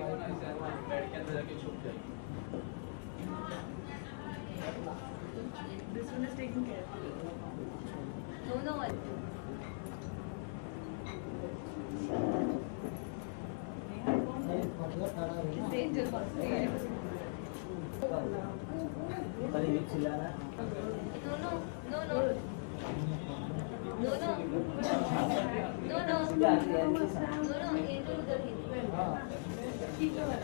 Bed के अंदर जाके छुप जाएगी। This one is taking care. No, no. It's dangerous. No, no, no, no. No, no. No, no. No, no. Into the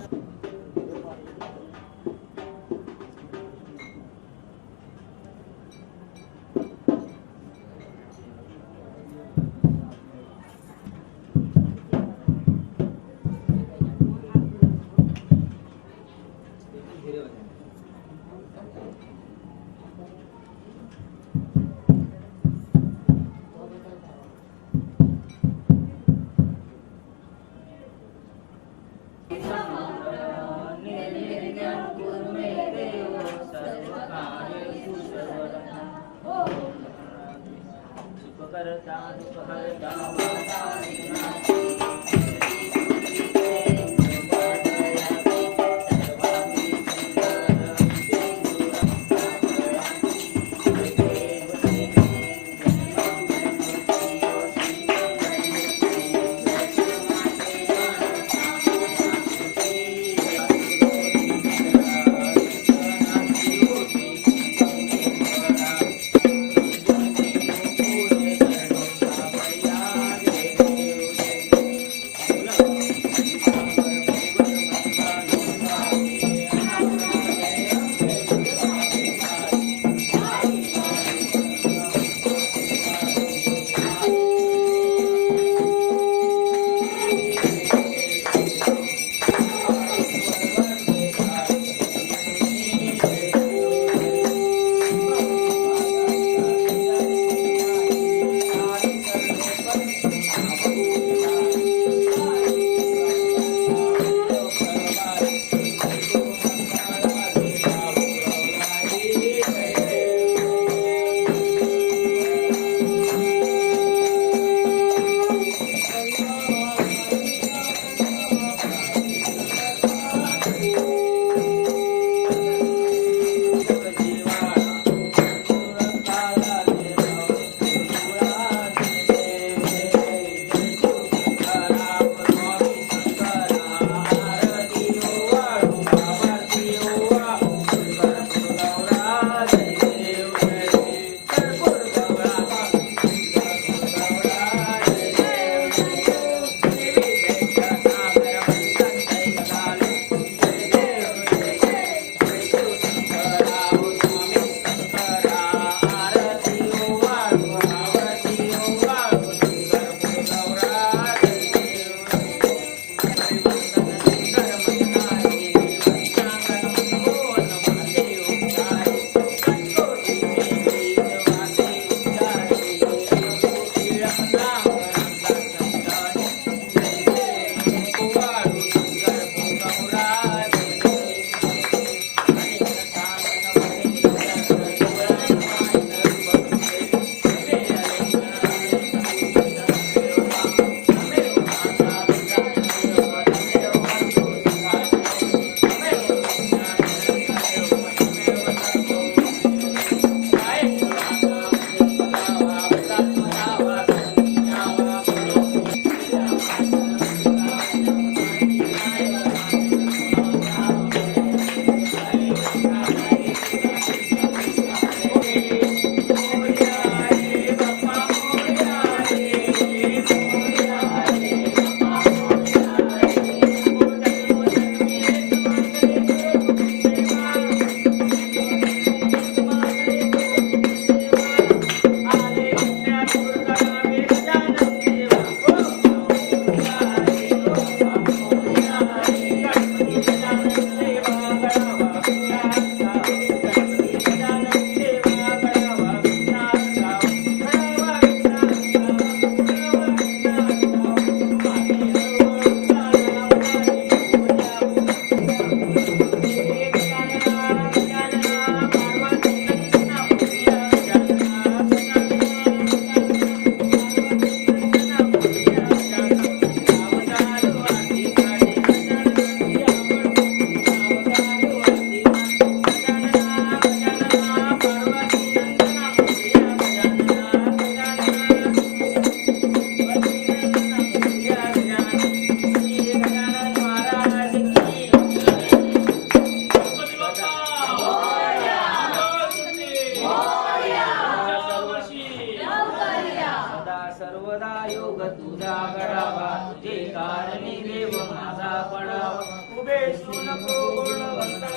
सर्वदा योग तुझा घडावा तुझे कारणे देव माझा पडावा उभे सु नको गुणवंता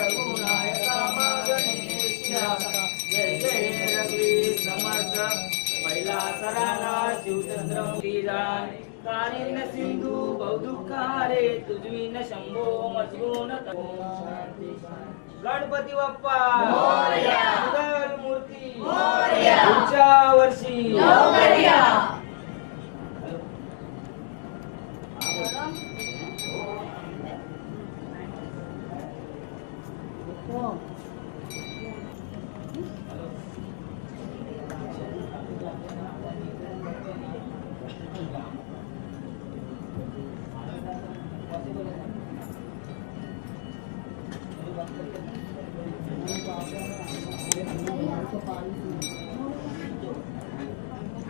रघुनायका मागणेशा जय जय रघुवीर समर्थ पहिला सराला शिवचंद्र जाण कानिन सिंधू बहुदुःखारे तुझवीन शंभो मजगुण गणपती बाप्पा मोरया. मंगल मूर्ती मोरया. पुढच्या वर्षी लवकर या.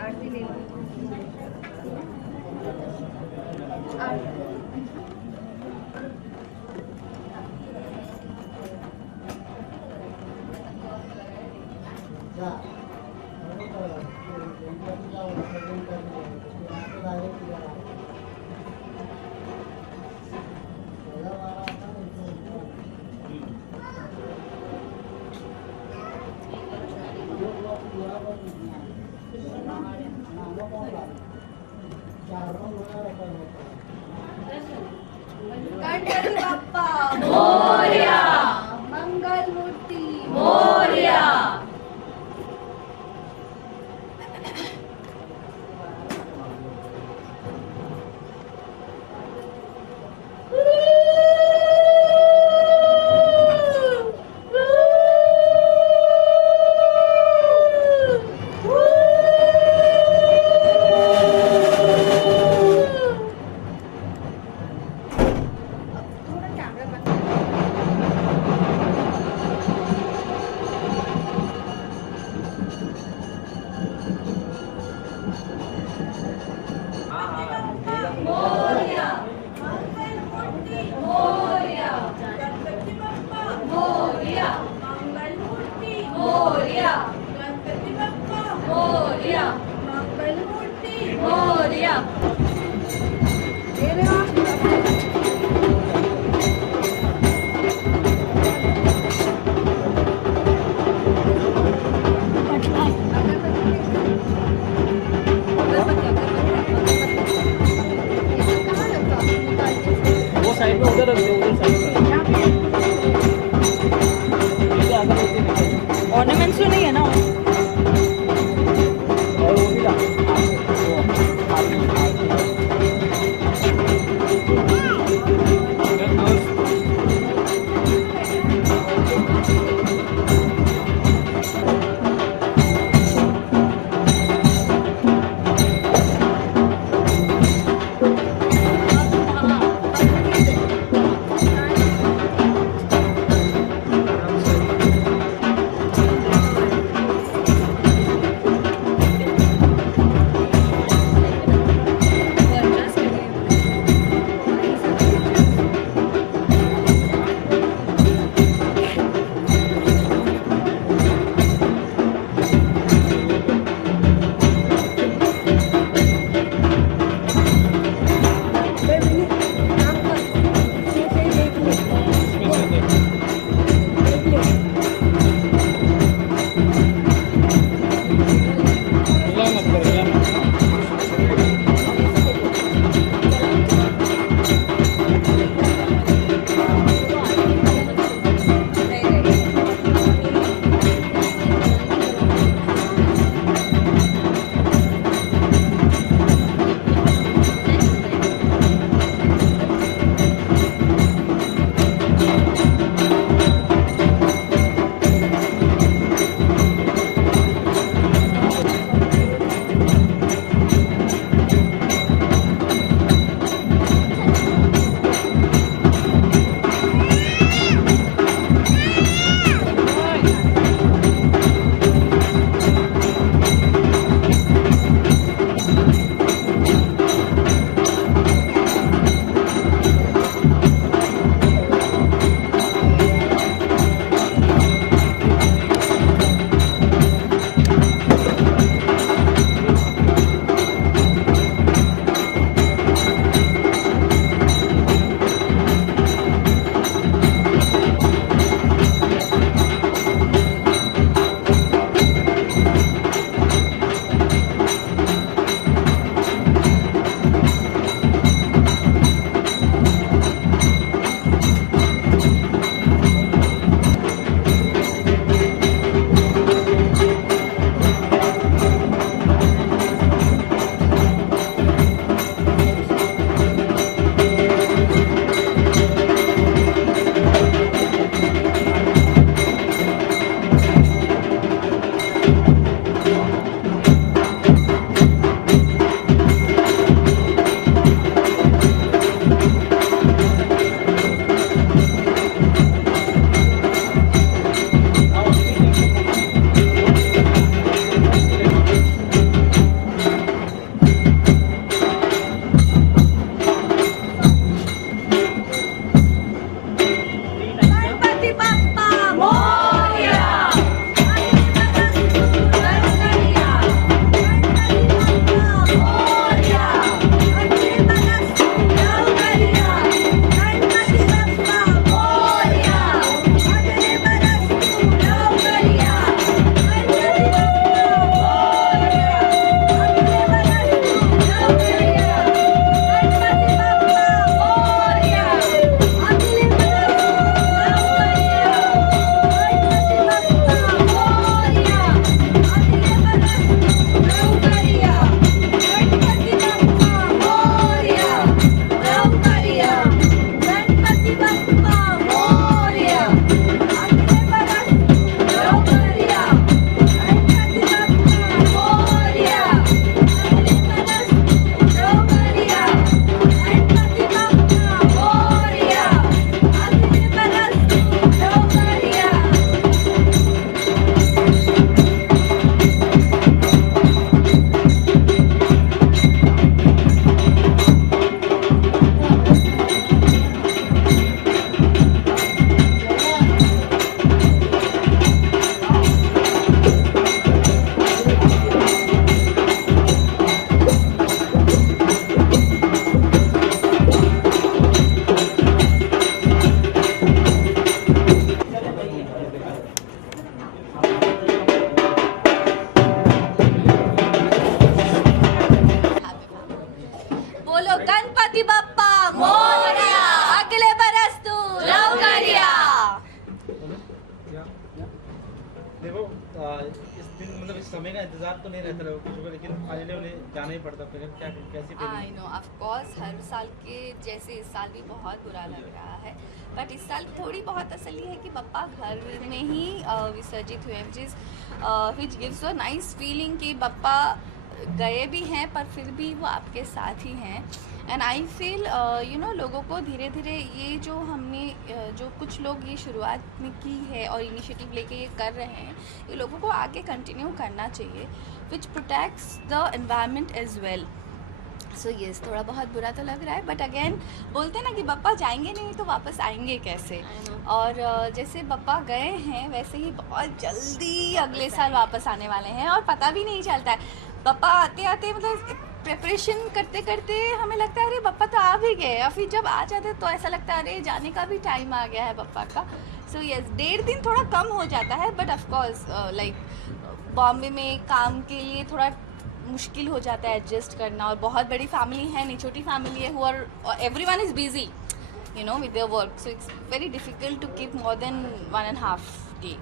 आरती ले लो. आरती. गणपती बाप्पा मोरया. मंगल मूर्ती मोरया. थोड़ा कैमरा बंद कर. तो नहीं रहता है कुछ, लेकिन फाइनली उन्हें जाना ही पड़ता, फिर क्या कैसी आई फीलिंग? नो ऑफ कोर्स हर साल के जैसे इस साल भी बहुत बुरा लग रहा है, बट इस साल थोड़ी बहुत असली है कि पप्पा घर में ही विसर्जित हुए, which gives a nice feeling कि पप्पा गए भी हैं पर फिर भी वो आपके साथ ही हैं। And I feel you know लोगों को धीरे धीरे ये जो हमने जो कुछ लोग ये शुरुआत में की है और इनिशिएटिव लेके ये कर रहे हैं, ये लोगों को आगे कंटिन्यू करना चाहिए, which protects the environment as well. So yes थोड़ा बहुत बुरा तो लग रहा है, बट अगेन बोलते हैं ना कि पप्पा जाएंगे नहीं तो वापस आएंगे कैसे। और जैसे पप्पा गए हैं वैसे ही बहुत जल्दी अगले साल वापस आने वाले हैं और पता भी नहीं चलता है। पप्पा आते आते मतलब प्रिपरेशन करते करते हमें लगता है अरे पप्पा तो आ भी गए, और फिर जब आ जाते तो ऐसा लगता है अरे जाने का भी टाइम आ गया है पप्पा का। सो यस 1.5 दिन थोड़ा कम हो जाता है, बट ऑफकोर्स लाइक बॉम्बे में काम के लिए थोड़ा मुश्किल हो जाता है एडजस्ट करना, और बहुत बड़ी फैमिली है नहीं छोटी फैमिली है, और everyone is busy you know with their work, so it's very difficult to keep more than 1.5 day.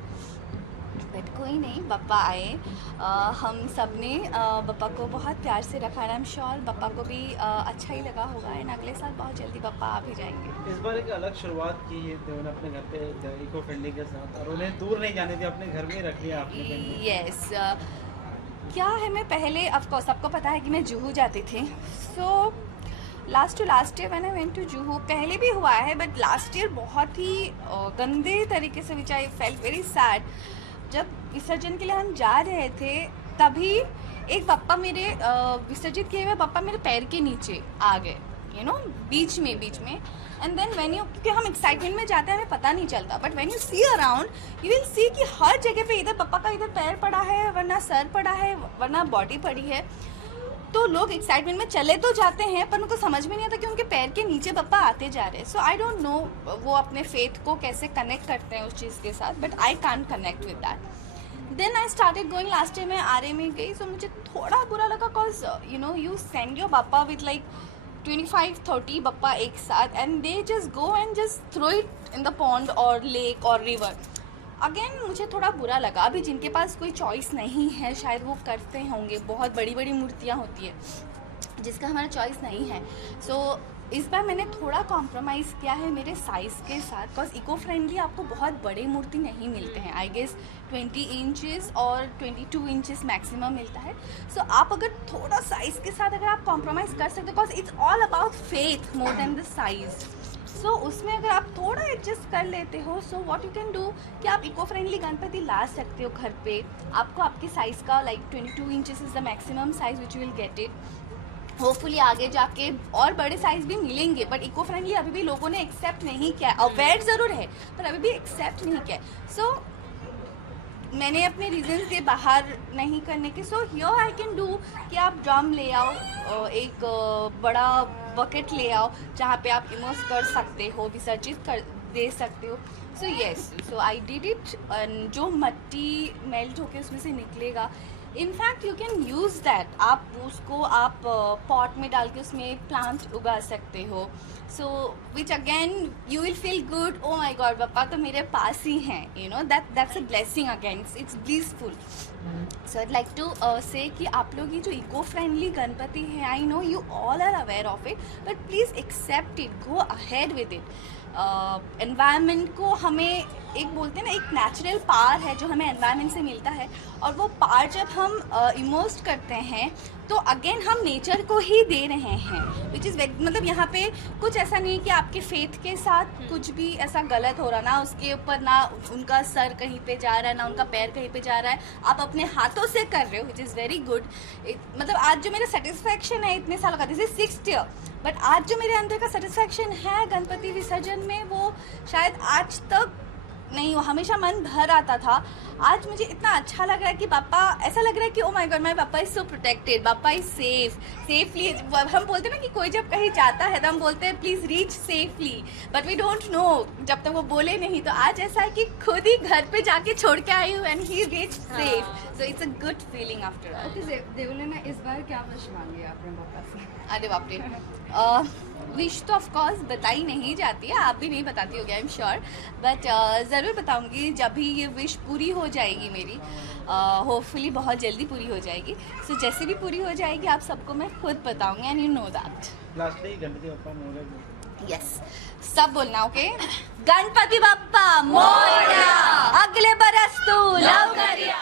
But कोई नहीं, पप्पा आए, हम सब ने पप्पा को बहुत प्यार से रखा, आई एम श्योर पप्पा को भी अच्छा ही लगा होगा, एंड अगले साल बहुत जल्दी पप्पा आ भी जाएंगे। इस बार एक अलग शुरुआत की है देवन अपने घर पे इको फ्रेंडली के साथ, और उन्हें दूर नहीं जाने दिया, अपने घर में ही रख लिया आपने। यस क्या है, मैं पहले ऑफकोर्स आपको पता है कि मैं जुहू जाती थी, सो लास्ट ईयर मैंने वेंट टू जुहू, पहले भी हुआ है बट लास्ट ईयर बहुत ही गंदे तरीके से, विच आई फेल्ट वेरी सैड। जब विसर्जन के लिए हम जा रहे थे तभी एक पप्पा मेरे विसर्जित किए हुए पप्पा मेरे पैर के नीचे आ गए, यू नो बीच में एंड देन व्हेन यू, क्योंकि हम एक्साइटमेंट में जाते हैं हमें पता नहीं चलता, but when you see around you will see कि हर जगह पे इधर पप्पा का इधर पैर पड़ा है, वरना सर पड़ा है, वरना बॉडी पड़ी है। तो लोग एक्साइटमेंट में चले तो जाते हैं पर उनको समझ में नहीं आता कि उनके पैर के नीचे पप्पा आते जा रहे हैं। सो आई डोंट नो वो अपने फेथ को कैसे कनेक्ट करते हैं उस चीज़ के साथ, but I can't connect with that. Then I started going, last year मैं आरे में गई, सो मुझे थोड़ा बुरा लगा, cause you know you send your पप्पा विथ लाइक 25-30 पप्पा एक साथ, and they just go and just throw it in the pond और लेक और रिवर। अगेन मुझे थोड़ा बुरा लगा, अभी जिनके पास कोई चॉइस नहीं है शायद वो करते होंगे, बहुत बड़ी बड़ी मूर्तियाँ होती है जिसका हमारा चॉइस नहीं है। सो इस बार मैंने थोड़ा कॉम्प्रोमाइज़ किया है मेरे साइज़ के साथ, बिकॉज इको फ्रेंडली आपको बहुत बड़े मूर्ति नहीं मिलते हैं, आई गेस 20 इंचेस और 22 इंचेस मैक्सिमम मिलता है। सो आप अगर थोड़ा साइज़ के साथ अगर आप कॉम्प्रोमाइज़ कर सकते हो, because it's all about faith more than the size. So उसमें अगर आप थोड़ा एडजस्ट कर लेते हो, so what you can do कि आप इको फ्रेंडली गणपति ला सकते हो घर पे, आपको आपकी साइज़ का like 22 inches is the maximum size which you will get it. Hopefully आगे जाके और बड़े साइज़ भी मिलेंगे, बट इको फ्रेंडली अभी भी लोगों ने एक्सेप्ट नहीं किया, अवेयर ज़रूर है पर अभी भी एक्सेप्ट नहीं किया। सो मैंने अपने रीजंस दिए बाहर नहीं करने के। So here I can do कि आप ड्रम ले आओ, एक बड़ा बकेट ले आओ जहाँ पे आप इमर्स कर सकते हो, विसर्जित कर दे सकते हो। So yes, so I did it, जो मट्टी मेल्ट होके उसमें से निकलेगा, in fact you can use that, आप उसको आप पॉट में डाल के उसमें प्लांट उगा सकते हो। So which again you will feel good, oh my god papa तो मेरे पास ही हैं, you know that's a blessing again, it's blissful. So I'd like to say कि आप लोग ये जो इको फ्रेंडली गणपति है, I know you all are aware of it, but please accept it, go ahead with it. Environment को हमें एक बोलते हैं ना, एक नेचुरल पावर है जो हमें एनवायरनमेंट से मिलता है, और वो पावर जब हम इमर्स करते हैं तो अगेन हम नेचर को ही दे रहे हैं, विच इज़ मतलब यहाँ पे कुछ ऐसा नहीं कि आपके फेथ के साथ कुछ भी ऐसा गलत हो रहा, ना उसके ऊपर ना उनका सर कहीं पे जा रहा है ना उनका पैर कहीं पे जा रहा है, आप अपने हाथों से कर रहे हो, विच इज़ वेरी गुड। मतलब आज जो मेरा सेटिस्फैक्शन है इतने सालों का, this is 6th year, but आज जो मेरे अंदर का सेटिस्फैक्शन है गणपति विसर्जन में, वो शायद आज तक नहीं, वो हमेशा मन भर आता था। आज मुझे इतना अच्छा लग रहा है कि पापा, ऐसा लग रहा है कि ओ माय गॉड माय पापा इज सो प्रोटेक्टेड, पापा इज सेफली। हम बोलते हैं ना कि कोई जब कहीं जाता है तो हम बोलते हैं please reach safely, but we don't know जब तक वो बोले नहीं। तो आज ऐसा है कि खुद ही घर पे जाके छोड़ के आई हूँ and he reach safe. So it's a good feeling after all. Okay Deval ने इस बार क्या विश मांगी आपने पापा से? अरे बाप रे, विश तो ऑफ कोर्स बताई नहीं जाती है, आप भी नहीं बताती होगी आई एम श्योर, बट ज़रूर बताऊंगी जब भी ये विश पूरी हो जाएगी मेरी, होपफुली बहुत जल्दी पूरी हो जाएगी. सो जैसे भी पूरी हो जाएगी आप सबको मैं खुद बताऊंगी and you know that. Last day Ganpati Bappa Morya. Yes, सब बोलना ओके. गणपति बप्पा मोरया, अगले बरस तू लवकरिया.